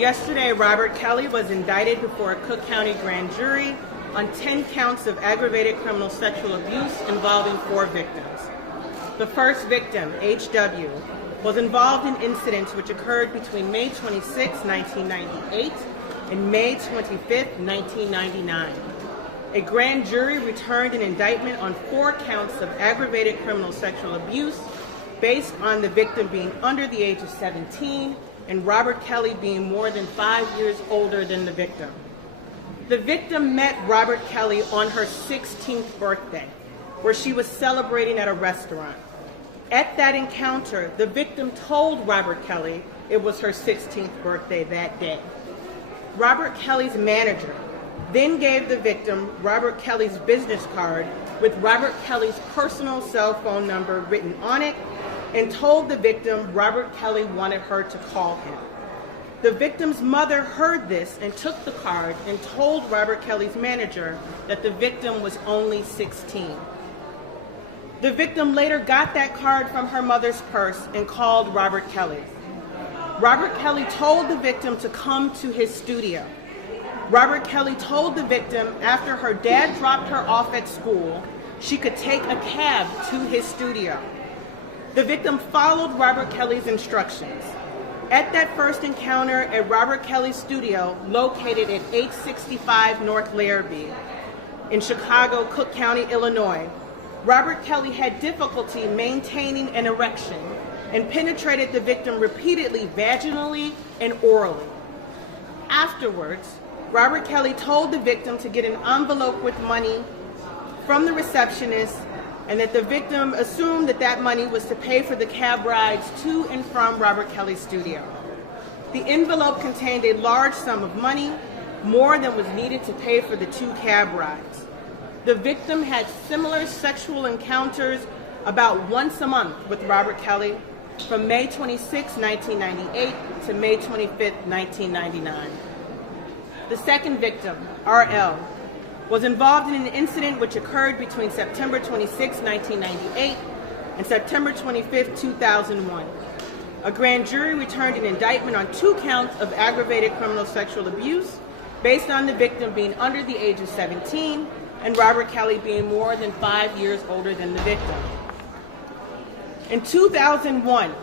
Yesterday, Robert Kelly was indicted before a Cook County grand jury on 10 counts of aggravated criminal sexual abuse involving 4 victims. The first victim, H.W., was involved in incidents which occurred between May 26, 1998 and May 25, 1999. A grand jury returned an indictment on 4 counts of aggravated criminal sexual abuse based on the victim being under the age of 17 and Robert Kelly being more than 5 years older than the victim. The victim met Robert Kelly on her 16th birthday, where she was celebrating at a restaurant. At that encounter, the victim told Robert Kelly it was her 16th birthday that day. Robert Kelly's manager then gave the victim Robert Kelly's business card with Robert Kelly's personal cell phone number written on it and told the victim Robert Kelly wanted her to call him. The victim's mother heard this and took the card and told Robert Kelly's manager that the victim was only 16. The victim later got that card from her mother's purse and called Robert Kelly. Robert Kelly told the victim to come to his studio. Robert Kelly told the victim after her dad dropped her off at school, she could take a cab to his studio. The victim followed Robert Kelly's instructions. At that first encounter at Robert Kelly's studio, located at 865 North Larrabee in Chicago, Cook County, Illinois, Robert Kelly had difficulty maintaining an erection and penetrated the victim repeatedly vaginally and orally. Afterwards, Robert Kelly told the victim to get an envelope with money from the receptionist and that the victim assumed that that money was to pay for the cab rides to and from Robert Kelly's studio. The envelope contained a large sum of money, more than was needed to pay for the 2 cab rides. The victim had similar sexual encounters about once a month with Robert Kelly from May 26, 1998 to May 25, 1999. The second victim, R.L., was involved in an incident which occurred between September 26, 1998 and September 25, 2001. A grand jury returned an indictment on 2 counts of aggravated criminal sexual abuse based on the victim being under the age of 17 and Robert Kelly being more than 5 years older than the victim. In 2001,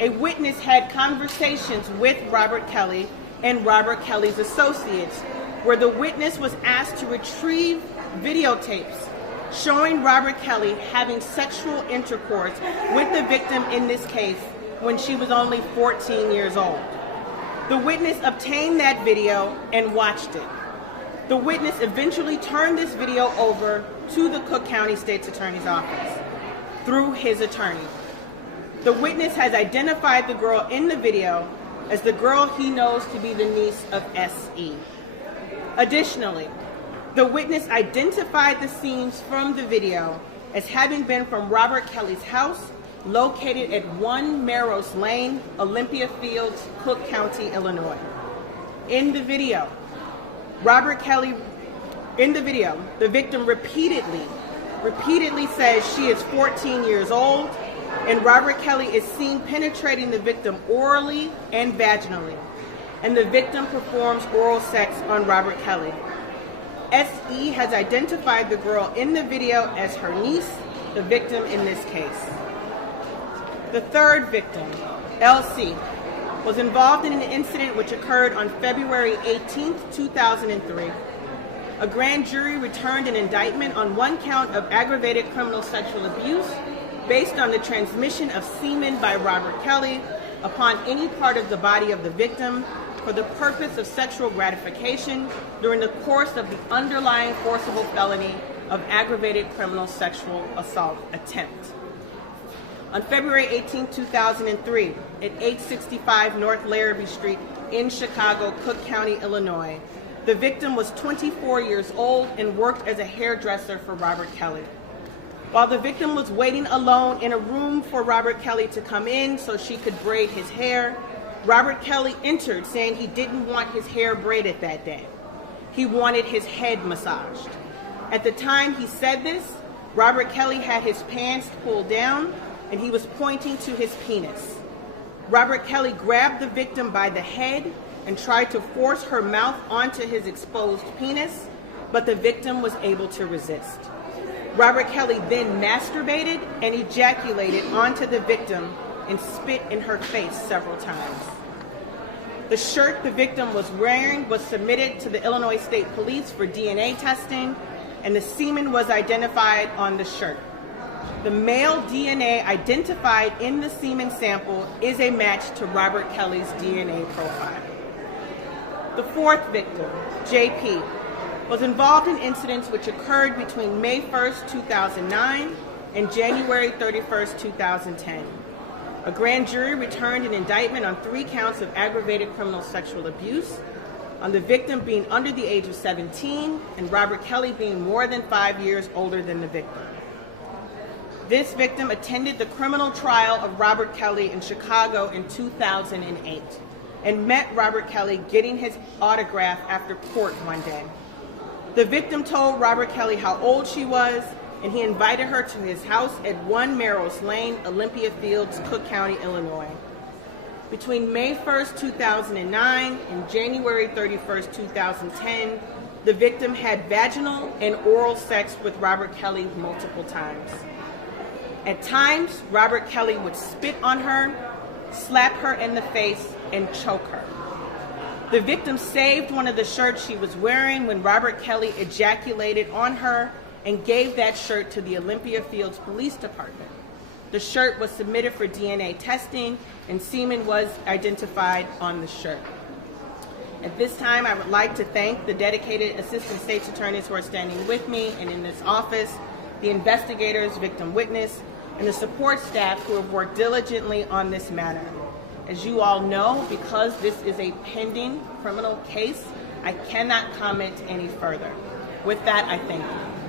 a witness had conversations with Robert Kelly and Robert Kelly's associates, where the witness was asked to retrieve videotapes showing Robert Kelly having sexual intercourse with the victim in this case when she was only 14 years old. The witness obtained that video and watched it. The witness eventually turned this video over to the Cook County State's Attorney's Office through his attorney. The witness has identified the girl in the video as the girl he knows to be the niece of S.E. Additionally, the witness identified the scenes from the video as having been from Robert Kelly's house located at 1 Merrow's Lane, Olympia Fields, Cook County, Illinois. In the video, the victim repeatedly says she is 14 years old, and Robert Kelly is seen penetrating the victim orally and vaginally, and the victim performs oral sex on Robert Kelly. S.E. has identified the girl in the video as her niece, the victim in this case. The third victim, L.C., was involved in an incident which occurred on February 18, 2003. A grand jury returned an indictment on 1 count of aggravated criminal sexual abuse based on the transmission of semen by Robert Kelly upon any part of the body of the victim for the purpose of sexual gratification during the course of the underlying forcible felony of aggravated criminal sexual assault attempt. On February 18, 2003, at 865 North Larrabee Street in Chicago, Cook County, Illinois, the victim was 24 years old and worked as a hairdresser for Robert Kelly. While the victim was waiting alone in a room for Robert Kelly to come in so she could braid his hair, Robert Kelly entered saying he didn't want his hair braided that day. He wanted his head massaged. At the time he said this, Robert Kelly had his pants pulled down and he was pointing to his penis. Robert Kelly grabbed the victim by the head and tried to force her mouth onto his exposed penis, but the victim was able to resist. Robert Kelly then masturbated and ejaculated onto the victim and spit in her face several times. The shirt the victim was wearing was submitted to the Illinois State Police for DNA testing, and the semen was identified on the shirt. The male DNA identified in the semen sample is a match to Robert Kelly's DNA profile. The fourth victim, JP, was involved in incidents which occurred between May 1st, 2009 and January 31st, 2010. A grand jury returned an indictment on 3 counts of aggravated criminal sexual abuse, on the victim being under the age of 17 and Robert Kelly being more than 5 years older than the victim. This victim attended the criminal trial of Robert Kelly in Chicago in 2008 and met Robert Kelly getting his autograph after court one day. The victim told Robert Kelly how old she was, and he invited her to his house at 1 Merrill's Lane, Olympia Fields, Cook County, Illinois. Between May 1st, 2009 and January 31st, 2010, the victim had vaginal and oral sex with Robert Kelly multiple times. At times, Robert Kelly would spit on her, slap her in the face, and choke her. The victim saved one of the shirts she was wearing when Robert Kelly ejaculated on her and gave that shirt to the Olympia Fields Police Department. The shirt was submitted for DNA testing, and semen was identified on the shirt. At this time, I would like to thank the dedicated assistant state's attorneys who are standing with me and in this office, the investigators, victim witness, and the support staff who have worked diligently on this matter. As you all know, because this is a pending criminal case, I cannot comment any further. With that, I thank you.